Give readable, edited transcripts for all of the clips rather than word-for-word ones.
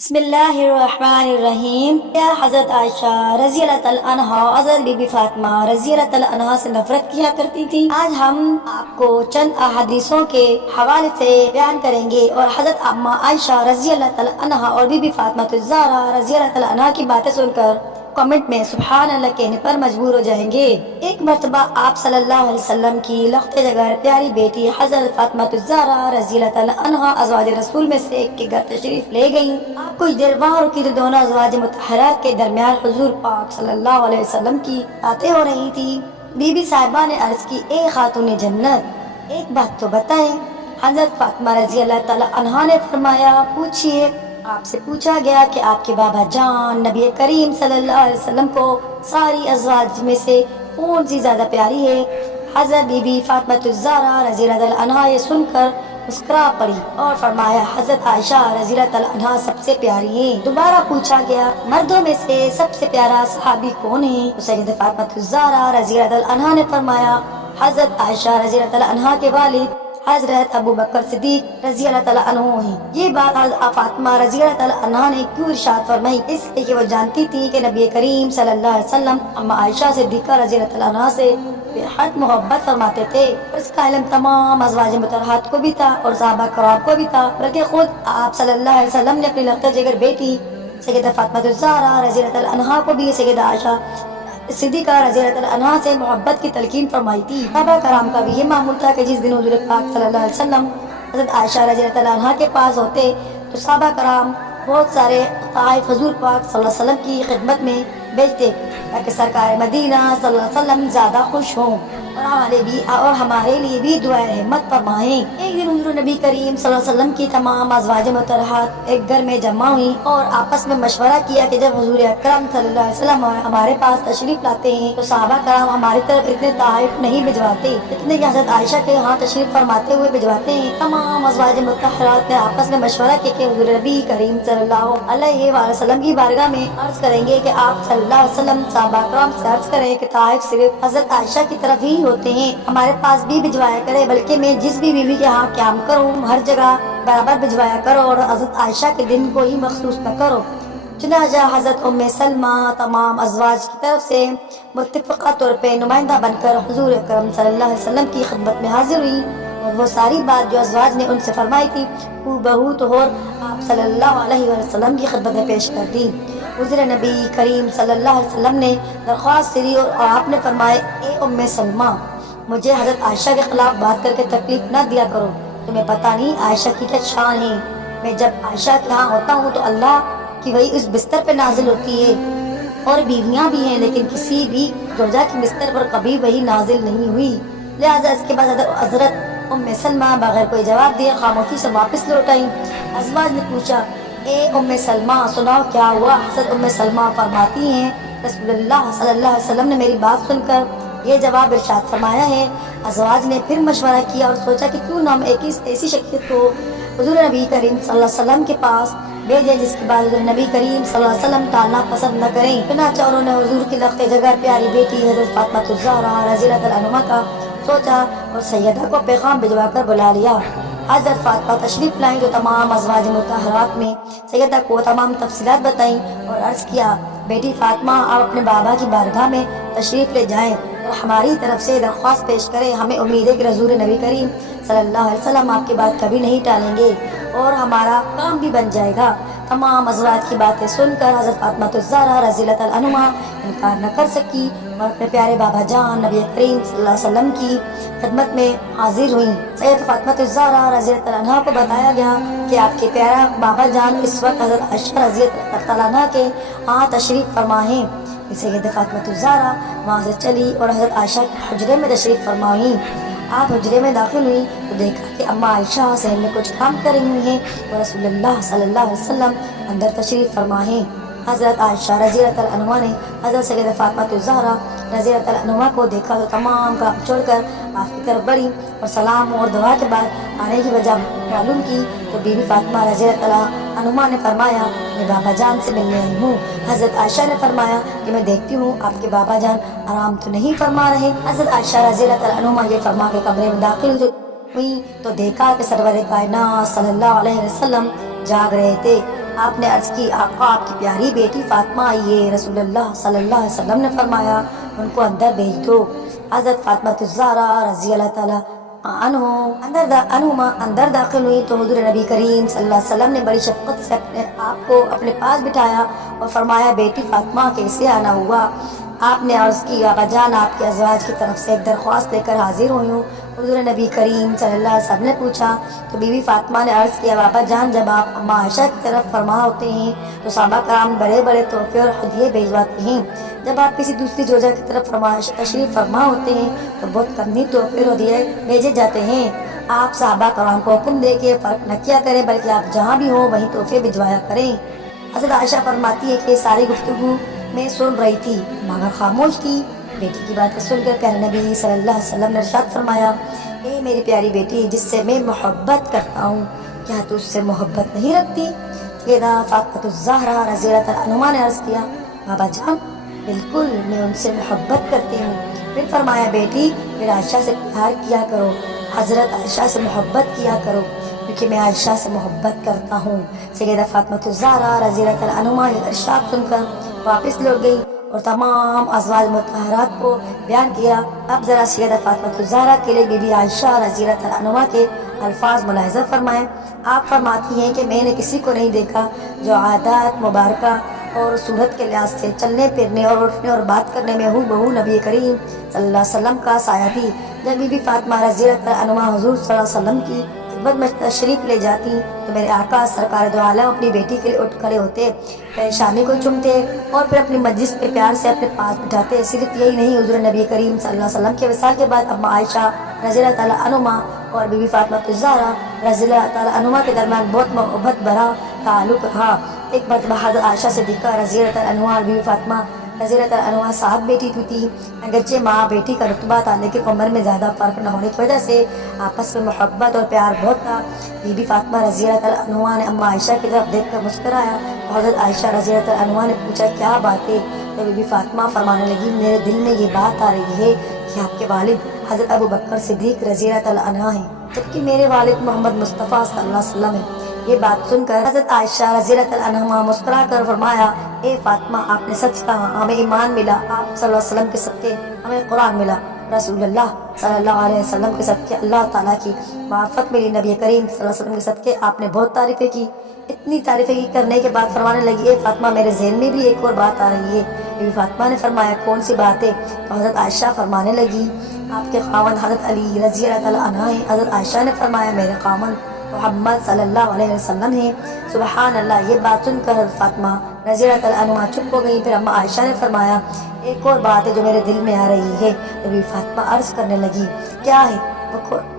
بسم اللہ الرحمن الرحیم۔ کیا حضرت عائشہ رضی اللہ تعالیٰ عنہا حضرت بی بی فاطمہ رضی اللہ تعالیٰ عنہا سے نفرت کیا کرتی تھی؟ آج ہم آپ کو چند احادیثوں کے حوالے سے بیان کریں گے اور حضرت اما عائشہ رضی اللہ تعالیٰ عنہا اور بی بی فاطمہ الزہرا رضی اللہ تعالیٰ عنہا کی باتیں سن کر کمنٹ میں سبحان اللہ کہنے پر مجبور ہو جائیں گے۔ ایک مرتبہ آپ صلی اللہ علیہ وسلم کی لخت جگر پیاری بیٹی حضرت فاطمہ الزہرا رضی اللہ تعالیٰ عنہا ازواج رسول میں سے ایک کے گھر تشریف لے گئیں۔ آپ کچھ دیر وہاں رکی تو دونوں ازواج مطہرات کے درمیان حضور پاک صلی اللہ علیہ وسلم کی باتیں ہو رہی تھی۔ بی بی صاحبہ نے عرض کی، اے خاتون جنت، ایک بات تو بتائیں۔ حضرت فاطمہ رضی اللہ تعالیٰ عنہا نے فرمایا، پوچھئے۔ آپ سے پوچھا گیا کہ آپ کے بابا جان نبی کریم صلی اللہ علیہ وسلم کو ساری ازواج میں سے کون سی زیادہ پیاری ہے؟ حضرت بی بی فاطمہ الزہرا رضی اللہ تعالیٰ عنہا یہ سن کر مسکرا پڑی اور فرمایا، حضرت عائشہ رضی اللہ تعالیٰ عنہا سب سے پیاری ہیں۔ دوبارہ پوچھا گیا، مردوں میں سے سب سے پیارا صحابی کون ہے؟ تو سیدہ فاطمہ الزہرا رضی اللہ تعالیٰ عنہا نے فرمایا، حضرت عائشہ رضی اللہ تعالیٰ عنہا کے والد حضرت ابو بکر صدیق رضی اللہ تعالیٰ عنہ ہیں۔ یہ بات حضرت فاطمہ رضی اللہ تعالیٰ عنہا نے کیوں ارشاد فرمائی؟ اس لیے کہ وہ جانتی تھی کہ نبی کریم صلی اللہ علیہ وسلم اما عائشہ صدیقہ رضی اللہ تعالیٰ عنہا سے بے حد محبت فرماتے تھے۔ اس کا علم تمام ازواج مطہرات کو بھی تھا اور صحابہ کرام کو بھی تھا، بلکہ خود آپ صلی اللہ علیہ وسلم نے اپنی لخت جگر بیٹی سیدہ فاطمہ الزہرا رضی اللہ تعالیٰ عنہا کو بھی سیدہ عائشہ صدیقہ رضی اللہ تعالیٰ عنہا سے محبت کی تلقین فرمائی تھی۔ صحابہ کرام کا بھی یہ معمول تھا کہ جس دن حضور پاک صلی اللہ علیہ وسلم حضرت عائشہ رضی اللہ تعالیٰ عنہا کے پاس ہوتے تو صحابہ کرام بہت سارے تحائف حضور پاک صلی اللہ علیہ وسلم کی خدمت میں بھیجتے تاکہ سرکار مدینہ صلی اللہ علیہ وسلم زیادہ خوش ہوں اور ہمارے لیے بھی دعائے رحمت فرمائیں۔ ایک دن حضور نبی کریم صلی اللہ علیہ وسلم کی تمام ازواج مطہرات ایک گھر میں جمع ہوئی اور آپس میں مشورہ کیا کہ جب حضور اکرم صلی اللہ علیہ وسلم ہمارے پاس تشریف لاتے ہیں تو صحابہ کرام ہماری طرف اتنے تحائف نہیں بھجواتے اتنے کہ حضرت عائشہ کے ہاں تشریف فرماتے ہوئے بھجواتے ہیں۔ تمام ازواج مطہرات نے آپس میں مشورہ کیا کہ حضور نبی کریم صلی اللہ علیہ وسلم کی بارگاہ میں عرض کریں گے کہ آپ صلی اللہ علیہ وسلم صحابہ کرام سے عرض کریں کہ تحائف صرف حضرت عائشہ کی طرف ہی ہوتے ہیں، ہمارے پاس بھی بھجوایا کرے، بلکہ میں جس بھی بیوی کے ہاں قیام کروں ہر جگہ برابر بھجوایا کرو اور حضرت عائشہ کے دن کو ہی مخصوص نہ کرو۔ چنانچہ حضرت ام سلمہ تمام ازواج کی طرف سے متفقہ طور پہ نمائندہ بن کر حضور اکرم صلی اللہ علیہ وسلم کی خدمت میں حاضر ہوئی اور وہ ساری بات جو ازواج نے ان سے فرمائی تھی وہ بہو طہور آپ صلی اللہ علیہ وسلم کی خدمت میں پیش کر دی۔ حضور نبی کریم صلی اللہ علیہ وسلم نے درخواست دی اور آپ نے فرمایا، اے ام سلمہ، مجھے حضرت عائشہ کے خلاف بات کر کے تکلیف نہ دیا کرو، تمہیں پتہ نہیں عائشہ کی کیا شان ہے۔ میں جب عائشہ کے ہاں ہوتا ہوں تو اللہ کی وحی اس بستر پہ نازل ہوتی ہے، اور بیویاں بھی ہیں لیکن کسی بھی زوجہ کی بستر پر کبھی وحی نازل نہیں ہوئی۔ لہٰذا اس کے بعد حضرت ام سلمہ بغیر کوئی جواب دیے خاموشی سے واپس لوٹ آئیں۔ ازواج نے پوچھا، اے ام سلمہ سناؤ کیا ہوا؟ حضرت ام سلمہ فرماتی ہیں، رسول اللہ صلی اللہ علیہ وسلم نے میری بات سن کر یہ جواب ارشاد فرمایا ہے۔ ازواج نے پھر مشورہ کیا اور سوچا کہ کیوں نہ ہم ایک ایسی شخصیت کو حضور نبی کریم صلی اللہ علیہ وسلم کے پاس بھیجیں جس کے بعد حضور نبی کریم صلی اللہ علیہ وسلم ٹالنا پسند نہ کریں۔ چنانچہ انہوں نے حضور کی لخت جگر پیاری بیٹی حضرت فاطمہ الزہرا رضی اللہ تعالیٰ عنہا کا سوچا اور سیدہ کو پیغام بھجوا کر بلا لیا۔ حضرت فاطمہ تشریف لائیں جو تمام ازواج مطہرات میں سیدہ کو تمام تفصیلات بتائیں اور عرض کیا، بیٹی فاطمہ آپ اپنے بابا کی بارگاہ میں تشریف لے جائیں اور ہماری طرف سے درخواست پیش کریں، ہمیں امید ہے کہ حضور نبی کریم صلی اللہ علیہ وسلم آپ کی بات کبھی نہیں ٹالیں گے اور ہمارا کام بھی بن جائے گا۔ تمام ازواج کی باتیں سن کر حضرت فاطمہ الزہرا رضی اللہ تعالیٰ عنہا انکار نہ کر سکی اور اپنے پیارے بابا جان نبی کریم صلی اللہ علیہ وسلم کی خدمت میں حاضر ہوئیں۔ سید فاطمہ الزہرا رضی اللہ تعالیٰ عنہا کو بتایا گیا کہ آپ کے پیارا بابا جان اس وقت حضرت عائشہ رضی اللہ تعالیٰ عنہا کے ہاں تشریف فرما ہیں۔ سید فاطمہ الزہرا وہاں سے چلی اور حضرت عائشہ کے حجرے میں تشریف فرما ہوئیں۔ آپ حجرے میں داخل ہوئی تو دیکھا کہ اما عائشہ صحن میں کچھ کام کر رہی ہوئی ہیں اور رسول اللہ صلی اللہ علیہ وسلم اندر تشریف فرما ہیں۔ حضرت عائشہ رضی اللہ تعالیٰ عنہا نے حضرت سیدہ فاطمہ الزہرا رضی اللہ تعالیٰ عنہا کو دیکھا تو تمام کام چھوڑ کر آپ کی طرف بڑھی اور سلام اور دعا کے بعد آنے کی وجہ معلوم کی تو بی بی فاطمہ رضی اللہ تعالیٰ عنہا نے فرمایا، میں بابا جان سے ملنے آئی ہوں۔ حضرت عائشہ نے فرمایا کہ میں دیکھتی ہوں آپ کے بابا جان آرام تو نہیں فرما رہے۔ حضرت عائشہ رضی اللہ تعالیٰ عنہا یہ فرما کے کمرے میں داخل ہوئی تو دیکھا کہ سرور کائنات صلی اللہ علیہ وسلم جاگ رہے تھے آپ نے عرض کی آقا آپ کی پیاری بیٹی فاطمہ آئی ہے۔ رسول اللہ صلی اللہ علیہ وسلم نے فرمایا ان کو اندر بھیج دو۔ حضرت فاطمہ الزہرا رضی اللہ تعالیٰ عنہما اندر داخل ہوئی تو حضور نبی کریم صلی اللہ علیہ وسلم نے بڑی شفقت سے اپنے آپ کو اپنے پاس بٹھایا اور فرمایا بیٹی فاطمہ کیسے آنا ہوا؟ آپ نے عرض کی آقا جان آپ کے ازواج کی طرف سے ایک درخواست لے کر حاضر ہوئی ہوں۔ حضور نبی کریم صلی اللہ علیہ وسلم نے پوچھا تو بی بی فاطمہ نے عرض کیا بابا جان جب آپ اماں عائشہ کی طرف فرما ہوتے ہیں تو صحابہ کرام بڑے بڑے تحفے اور ہدیے بھیجواتے ہیں، جب آپ کسی دوسری زوجہ کی طرف تشریف فرما ہوتے ہیں تو بہت کم ہی تحفے اور ہدیے بھیجے جاتے ہیں۔ آپ صحابہ کرام کو حکم دے کے فرق نہ کیا کریں بلکہ آپ جہاں بھی ہوں وہیں تحفے بھجوایا کریں۔ حضرت عائشہ فرماتی ہے کہ ساری گفتگو میں سن رہی تھی مگر خاموش تھی۔ بیٹی کی باتیں سن کر پیارے نبی صلی اللہ علیہ وسلم نے ارشاد فرمایا اے میری پیاری بیٹی جس سے میں محبت کرتا ہوں کیا تو اس سے محبت نہیں رکھتی؟ سیدہ فاطمہ الزہرا رضی اللہ عنہا نے عرض کیا بابا جان بالکل میں ان سے محبت کرتی ہوں۔ پھر فرمایا بیٹی پھر عائشہ سے پیار کیا کرو، حضرت عائشہ سے محبت کیا کرو کیونکہ میں عائشہ سے محبت کرتا ہوں۔ سیدہ فاطمہ الزہرا رضی اللہ عنہا یہ ارشاد سن کر واپس لوٹ گئی اور تمام ازواج مطہرات کو بیان کیا۔ اب ذرا سیدہ فاطمہ الزہرا کے لیے بی بی عائشہ رضی اللہ عنہا کے الفاظ ملاحظہ فرمائیں۔ آپ فرماتی ہیں کہ میں نے کسی کو نہیں دیکھا جو عادات مبارکہ اور صورت کے لحاظ سے چلنے پھرنے اور اٹھنے اور بات کرنے میں ہو بہو نبی کریم صلی اللہ علیہ وسلم کا سایہ تھی۔ جب بی بی فاطمہ رضی اللہ عنہا حضور صلی اللہ علیہ وسلم کی خدمت میں تشریف لے جاتی تو میرے آقا سرکار دو عالم اپنی بیٹی کے لیے اٹھ کھڑے ہوتے، پریشانی کو چومتے اور پھر اپنی مجلس پہ پیار سے اپنے پاس بٹھاتے۔ صرف یہی نہیں حضور نبی کریم صلی اللہ علیہ وسلم کے وصال کے بعد اماں عائشہ رضی اللہ تعالیٰ عنہا اور بی بی فاطمہ الزہرا رضی اللہ تعالیٰ عنہا کے درمیان بہت محبت بھرا تعلق رہا۔ ایک مرتبہ حضرت عائشہ صدیقہ رضی اللہ تعالیٰ عنہا اور بی بی فاطمہ رضی اللہ تعالیٰ عنہا ساتھ بیٹی تھی، اگرچہ ماں بیٹی کا رتبہ تھا لیکن عمر میں زیادہ فرق نہ ہونے کی وجہ سے آپس میں محبت اور پیار بہت تھا۔ بی بی فاطمہ رضی اللہ تعالیٰ عنہا نے اماں عائشہ کی طرف دیکھ کر مسکرایا تو حضرت عائشہ رضی اللہ تعالیٰ عنہا نے پوچھا کیا بات ہے؟ تو بی بی فاطمہ فرمانے لگی میرے دل میں یہ بات آ رہی ہے کہ آپ کے والد حضرت ابو بکر صدیق رضی اللہ تعالیٰ عنہ ہیں جبکہ میرے والد محمد مصطفیٰ صلی اللہ علیہ وسلم ہیں۔ یہ بات سن کر حضرت عائشہ رضی اللہ عنہا مسکرا کر فرمایا اے فاطمہ آپ نے سچ کہا، ہمیں ایمان ملا، آپ صلی اللہ علیہ وسلم کے صدقے ہمیں قرآن ملا، رسول اللہ صلی اللہ علیہ وسلم کے صدقے اللہ تعالیٰ کی معرفت ملی، نبی کریم صلی اللہ علیہ وسلم کے صدقے آپ نے بہت تعریفیں کی۔ اتنی تعریفیں کی کرنے کے بعد فرمانے لگی اے فاطمہ میرے ذہن میں بھی ایک اور بات آ رہی ہے۔ بی بی فاطمہ نے فرمایا کون سی بات ہے؟ تو حضرت عائشہ فرمانے لگی آپ کے خاوند حضرت علی رضی اللہ عنہ ہیں۔ حضرت عائشہ نے فرمایا میرے خاوند محمد صلی اللہ علیہ وسلم ہیں۔ سبحان اللہ۔ یہ بات سن کر حضرت فاطمہ رضی اللہ عنہا چپ ہو گئی۔ پھر اماں عائشہ نے فرمایا ایک اور بات ہے جو میرے دل میں آ رہی ہے۔ تو بی بی فاطمہ عرض کرنے لگی کیا ہے؟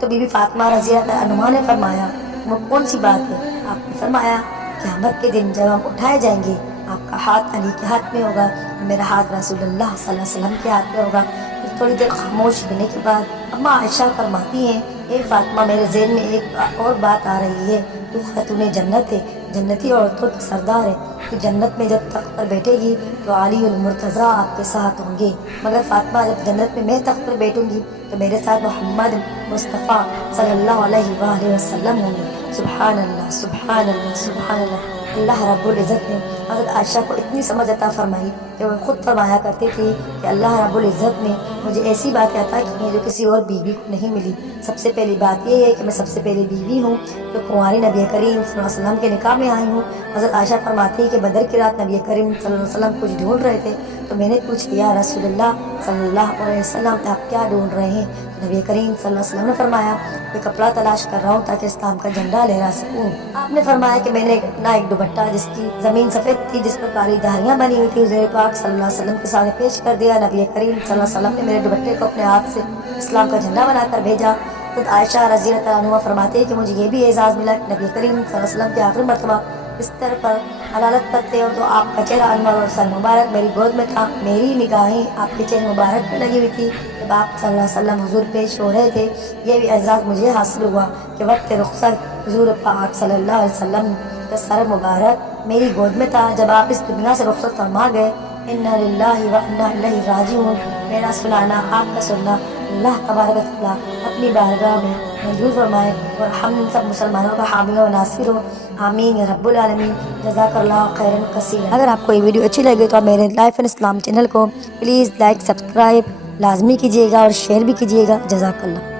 تو بی بی فاطمہ رضی اللہ عنہا نے فرمایا وہ کون سی بات ہے؟ آپ نے فرمایا قیامت کے دن جب ہم اٹھائے جائیں گے آپ کا ہاتھ علی کے ہاتھ میں ہوگا، میرا ہاتھ رسول اللہ صلی اللہ علیہ وسلم کے ہاتھ میں ہوگا۔ پھر تھوڑی دیر خاموش ہونے کے بعد اماں عائشہ فرماتی ہیں اے فاطمہ میرے ذہن میں ایک اور بات آ رہی ہے، تو خاتون جنت ہے، جنتی عورتوں کی سردار ہے، تو جنت میں جب تخت پر بیٹھے گی تو علی المرتضیٰ آپ کے ساتھ ہوں گے، مگر فاطمہ جب جنت میں میں تخت پر بیٹھوں گی تو میرے ساتھ محمد مصطفیٰ صلی اللہ علیہ وآلہ وسلم ہوں گے۔ سبحان اللہ سبحان اللہ سبحان اللہ۔ اللہ رب العزت نے حضرت عائشہ کو اتنی سمجھ عطا فرمائی کہ وہ خود فرمایا کرتی تھی کہ اللہ رب العزت نے مجھے ایسی باتیں عطا کی ہیں جو کسی اور بیوی کو نہیں ملی۔ سب سے پہلی بات یہ ہے کہ میں سب سے پہلی بیوی ہوں جو کنواری نبی کریم صلی اللہ علیہ وسلم کے نکاح میں آئی ہوں۔ حضرت عائشہ فرماتی ہے کہ بدر کی رات نبی کریم صلی اللہ علیہ وسلم کچھ ڈھونڈ رہے تھے تو میں نے پوچھ لیا رسول اللہ صلی اللہ علیہ وسلم آپ کیا ڈھونڈ رہے ہیں؟ نبی کریم صلی اللہ علیہ وسلم نے فرمایا میں کپڑا تلاش کر رہا ہوں تاکہ اسلام کا جھنڈا لہرا سکوں۔ آپ نے فرمایا کہ میں نے اپنا ایک دوپٹہ جس کی زمین سفید تھی جس پر کالی دھاریاں بنی ہوئی تھی حضور پاک صلی اللہ علیہ وسلم کے سامنے پیش کر دیا۔ نبی کریم صلی اللہ علیہ وسلم نے میرے دوپٹے کو اپنے ہاتھ سے اسلام کا جھنڈا بنا کر بھیجا۔ خود عائشہ رضی اللہ عنہا فرماتے ہیں کہ مجھے یہ بھی اعزاز ملا کہ نبی کریم صلی اللہ علیہ وسلم کے آخری مرتبہ بستر پر حلالت پر تھے تو آپ کا چہرہ انور اور سر مبارک میری گود میں تھا، میری نگاہیں آپ کے چہرے مبارک میں لگی ہوئی تھی جب آپ صلی اللہ علیہ وسلم حضور پیش ہو رہے تھے۔ یہ بھی اعزاز مجھے حاصل ہوا کہ وقت رخصت حضور پاک صلی اللہ علیہ وسلم کا سر مبارک میری گود میں تھا جب آپ اس دنیا سے رخصت فرما گئے۔ انا للہ و انا الیہ راجعون۔ میرا سنانا آپ کا سننا اللہ تبارک و تعالیٰ اپنی بارگاہ میں منظور فرمائے اور ہم سب مسلمانوں کا حامی و ناصر ہو، آمین یا رب العالمین۔ جزاک اللہ خیرن کثیرا۔ اگر آپ کو یہ ویڈیو اچھی لگے تو آپ میرے لائف اینڈ اسلام چینل کو پلیز لائک سبسکرائب لازمی کیجیے گا اور شیئر بھی کیجیے گا۔ جزاک اللہ۔